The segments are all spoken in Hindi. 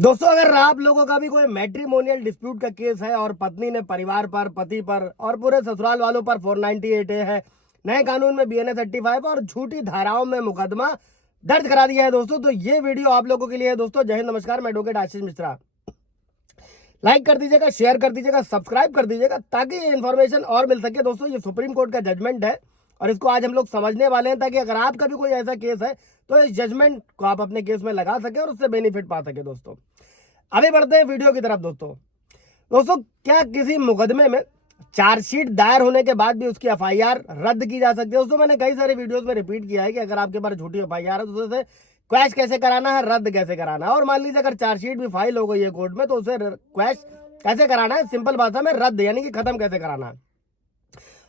दोस्तों, अगर आप लोगों का भी कोई मैट्रिमोनियल डिस्प्यूट का केस है और पत्नी ने परिवार पर, पति पर और पूरे ससुराल वालों पर 498 है, नए कानून में BNS 85 और झूठी धाराओं में मुकदमा दर्ज करा दिया है दोस्तों, तो ये वीडियो आप लोगों के लिए है दोस्तों। जय हिंद, नमस्कार, मैं एडवोकेट आशीष मिश्रा। लाइक कर दीजिएगा, शेयर कर दीजिएगा, सब्सक्राइब कर दीजिएगा ताकि ये इन्फॉर्मेशन और मिल सके दोस्तों। ये सुप्रीम कोर्ट का जजमेंट है और इसको आज हम लोग समझने वाले हैं ताकि अगर आपका भी कोई ऐसा केस है तो इस जजमेंट को आप अपने केस में लगा सके और उससे बेनिफिट पा सके दोस्तों। अभी बढ़ते हैं वीडियो की तरफ दोस्तों, क्या किसी मुकदमे में चार्जशीट दायर होने के बाद भी उसकी FIR रद्द की जा सकती है? दोस्तों, मैंने कई सारे वीडियोस में रिपीट किया है कि अगर आपके पास झूठी FIR है तो उसे क्वैश कैसे कराना है, रद्द कैसे कराना है। और मान लीजिए अगर चार्जशीट भी फाइल हो गई है कोर्ट में तो उसे क्वैश कैसे कराना है, सिंपल भाषा में रद्द यानी कि खत्म कैसे कराना है।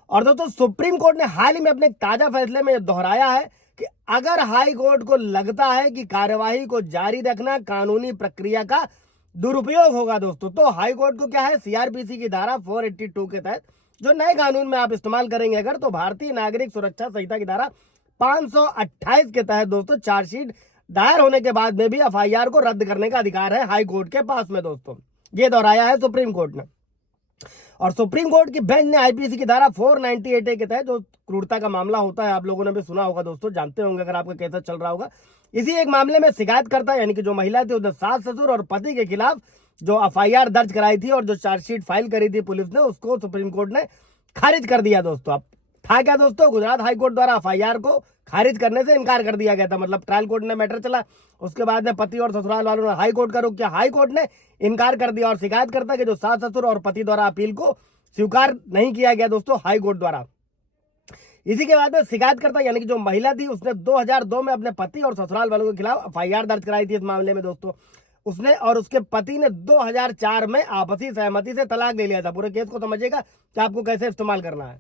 और दोस्तों, सुप्रीम कोर्ट ने हाल ही में अपने ताजा फैसले में यह दोहराया है कि अगर हाई कोर्ट को लगता है कि कार्यवाही को जारी रखना कानूनी प्रक्रिया का दुरुपयोग होगा दोस्तों, तो हाई कोर्ट को क्या है, CRPC की धारा 482 के तहत जो नए कानून में आप इस्तेमाल करेंगे अगर, तो भारतीय नागरिक सुरक्षा संहिता की धारा 528 के तहत दोस्तों चार्जशीट दायर होने के बाद में भी FIR को रद्द करने का अधिकार है हाई कोर्ट के पास में दोस्तों। ये दोहराया है सुप्रीम कोर्ट ने। और सुप्रीम कोर्ट की बेंच ने IPC की धारा 498A के तहत जो क्रूरता का मामला होता है, आप लोगों ने भी सुना होगा दोस्तों, जानते होंगे अगर आपका केस चल रहा होगा। इसी एक मामले में शिकायत करता यानी कि जो महिला थी उसने सास, ससुर और पति के खिलाफ जो FIR दर्ज कराई थी और जो चार्जशीट फाइल करी थी पुलिस ने, उसको सुप्रीम कोर्ट ने खारिज कर दिया दोस्तों। अब था क्या दोस्तों, गुजरात हाईकोर्ट द्वारा FIR को खारिज करने से इनकार कर दिया गया था। मतलब ट्रायल कोर्ट ने मैटर चला, उसके बाद में पति और ससुराल वालों ने हाई कोर्ट का रुख किया, हाई कोर्ट ने इनकार कर दिया और शिकायत करता कि जो सास, ससुर और पति द्वारा अपील को स्वीकार नहीं किया गया दोस्तों हाई कोर्ट द्वारा। इसी के बाद में शिकायत करता यानी कि जो महिला थी उसने 2002 में अपने पति और ससुराल वालों के खिलाफ FIR दर्ज कराई थी इस मामले में दोस्तों। उसने और उसके पति ने 2004 में आपसी सहमति से तलाक ले लिया था। पूरे केस को समझिएगा कि आपको कैसे इस्तेमाल करना है।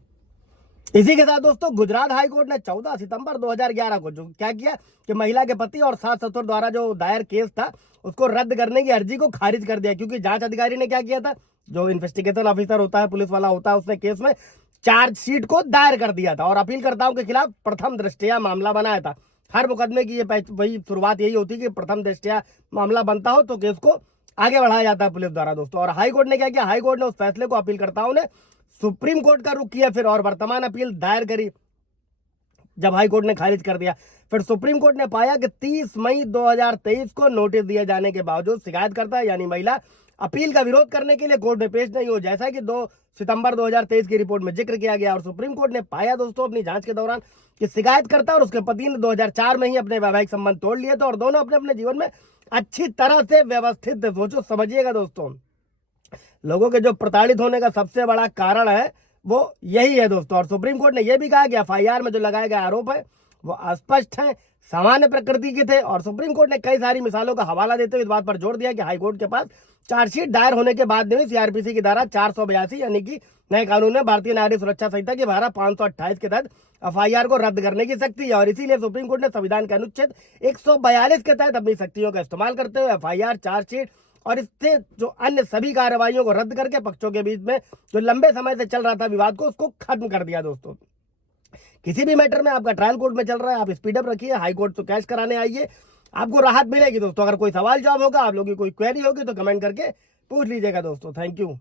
इसी के साथ दोस्तों, गुजरात हाईकोर्ट ने 14 सितंबर 2011 को जो क्या किया कि महिला के पति और सास ससुर द्वारा जो दायर केस था उसको रद्द करने की अर्जी को खारिज कर दिया, क्योंकि जांच अधिकारी ने क्या किया था, जो इन्वेस्टिगेशन ऑफिसर होता है, पुलिस वाला होता है, उसने केस में चार्जशीट को दायर कर दिया था और अपीलकर्ताओं के खिलाफ प्रथम दृष्टया मामला बनाया था। हर मुकदमे की ये वही शुरुआत यही होती है कि प्रथम दृष्टया मामला बनता हो तो केस को आगे बढ़ाया जाता है पुलिस द्वारा दोस्तों। और हाईकोर्ट ने क्या किया, हाईकोर्ट ने उस फैसले को अपीलकर्ताओं ने सुप्रीम कोर्ट का रुख किया फिर और वर्तमान अपील दायर करी। जब हाई कोर्ट ने खारिज कर दिया, फिर सुप्रीम कोर्ट ने पाया कि 30 मई 2023 को नोटिस दिए जाने के बावजूद शिकायत करता है यानी महिला अपील का विरोध करने के लिए कोर्ट में पेश नहीं हो, जैसा कि 2 सितंबर 2023 की रिपोर्ट में जिक्र किया गया। और सुप्रीम कोर्ट ने पाया दोस्तों अपनी जांच के दौरान कि शिकायतकर्ता और उसके पति ने 2004 में ही अपने वैवाहिक संबंध तोड़ लिए थे और दोनों अपने अपने जीवन में अच्छी तरह से व्यवस्थित थे। सोचो, समझिएगा दोस्तों, लोगों के जो प्रताड़ित होने का सबसे बड़ा कारण है वो यही है दोस्तों। और सुप्रीम कोर्ट ने यह भी कहा कि FIR में जो लगाए गए आरोप है वो अस्पष्ट हैं, सामान्य प्रकृति के थे। और सुप्रीम कोर्ट ने कई सारी मिसालों का हवाला देते हुए इस बात पर जोर दिया कि हाईकोर्ट के पास चार्जशीट दायर होने के बाद में CRPC की धारा 482 यानी कि नए कानून में भारतीय नागरिक सुरक्षा संहिता की धारा 528 के तहत FIR को रद्द करने की शक्ति है। और इसीलिए सुप्रीम कोर्ट ने संविधान के अनुच्छेद 142 के तहत अपनी शक्तियों का इस्तेमाल करते हुए FIR, चार्जशीट और इससे जो अन्य सभी कार्रवाइयों को रद्द करके पक्षों के बीच में जो लंबे समय से चल रहा था विवाद को, उसको खत्म कर दिया दोस्तों। किसी भी मैटर में आपका ट्रायल कोर्ट में चल रहा है, आप स्पीड अप रखिए, हाई कोर्ट तो कैश कराने आइए, आपको राहत मिलेगी दोस्तों। अगर कोई सवाल जवाब होगा, आप लोगों की कोई क्वेरी होगी तो कमेंट करके पूछ लीजिएगा दोस्तों। Thank you.